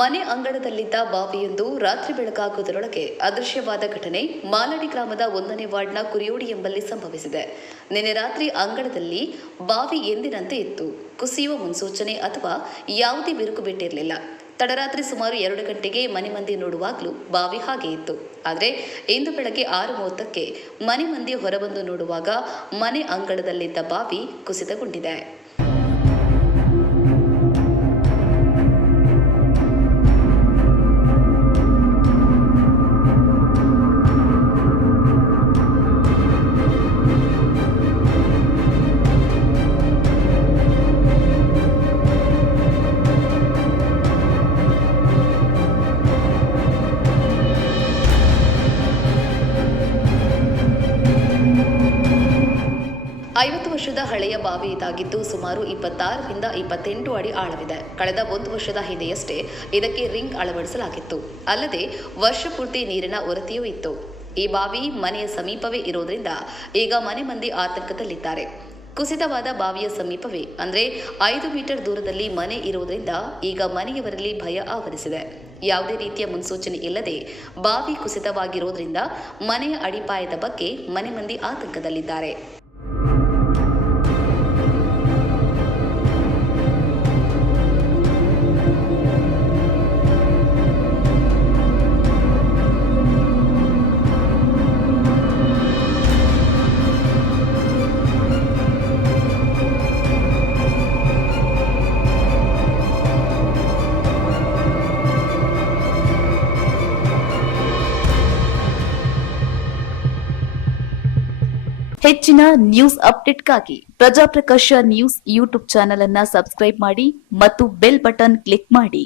ಮನೆ ಅಂಗಳದಲ್ಲಿದ್ದ ಬಾವಿಯೊಂದು ರಾತ್ರಿ ಬೆಳಗಾಗುವುದರೊಳಗೆ ಅದೃಶ್ಯವಾದ ಘಟನೆ ಮಾಲಡಿ ಗ್ರಾಮದ 1ನೇ ವಾರ್ಡ್ನ ಕುರಿಯೋಡಿ ಎಂಬಲ್ಲಿ ಸಂಭವಿಸಿದೆ. ನಿನ್ನೆ ರಾತ್ರಿ ಅಂಗಳದಲ್ಲಿ ಬಾವಿ ಎಂದಿನಂತೆ ಇತ್ತು. ಕುಸಿಯುವ ಮುನ್ಸೂಚನೆ ಅಥವಾ ಯಾವುದೇ ಬಿರುಕು ಬಿಟ್ಟಿರಲಿಲ್ಲ. ತಡರಾತ್ರಿ ಸುಮಾರು 2 ಗಂಟೆಗೆ ಮನೆ ಮಂದಿ ನೋಡುವಾಗಲೂ ಬಾವಿ ಹಾಗೆ ಇತ್ತು. ಆದರೆ ಇಂದು ಬೆಳಗ್ಗೆ 6:30ಕ್ಕೆ ಮನೆ ಮಂದಿ ಹೊರಬಂದು ನೋಡುವಾಗ ಮನೆ ಅಂಗಳದಲ್ಲಿದ್ದ ಬಾವಿ ಕುಸಿತಗೊಂಡಿದೆ. ಐವತ್ತು ವರ್ಷದ ಹಳೆಯ ಬಾವಿ ಇದಾಗಿದ್ದು ಸುಮಾರು 26ರಿಂದ 28 ಅಡಿ ಆಳವಿದೆ. ಕಳೆದ 1 ವರ್ಷದ ಹಿಂದೆಯಷ್ಟೇ ಇದಕ್ಕೆ ರಿಂಗ್ ಅಳವಡಿಸಲಾಗಿತ್ತು. ಅಲ್ಲದೆ ವರ್ಷ ಪೂರ್ತಿ ನೀರಿನ ಒರತೆಯೂ ಇತ್ತು. ಈ ಬಾವಿ ಮನೆಯ ಸಮೀಪವೇ ಇರೋದ್ರಿಂದ ಈಗ ಮನೆ ಮಂದಿ ಆತಂಕದಲ್ಲಿದ್ದಾರೆ. ಕುಸಿತವಾದ ಬಾವಿಯ ಸಮೀಪವೇ ಅಂದರೆ 5 ಮೀಟರ್ ದೂರದಲ್ಲಿ ಮನೆ ಇರೋದ್ರಿಂದ ಈಗ ಮನೆಯವರಲ್ಲಿ ಭಯ ಆವರಿಸಿದೆ. ಯಾವುದೇ ರೀತಿಯ ಮುನ್ಸೂಚನೆ ಇಲ್ಲದೆ ಬಾವಿ ಕುಸಿತವಾಗಿರೋದ್ರಿಂದ ಮನೆಯ ಅಡಿಪಾಯದ ಬಗ್ಗೆ ಮನೆ ಮಂದಿ ಆತಂಕದಲ್ಲಿದ್ದಾರೆ. ಹೆಚ್ಚಿನ news ಅಪ್ಡೇಟ್ಗಾಗಿ Prajaprakash news YouTube channel ಅನ್ನು ಸಬ್ಸ್ಕ್ರೈಬ್ ಮಾಡಿ ಮತ್ತು ಬೆಲ್ ಬಟನ್ ಕ್ಲಿಕ್ ಮಾಡಿ.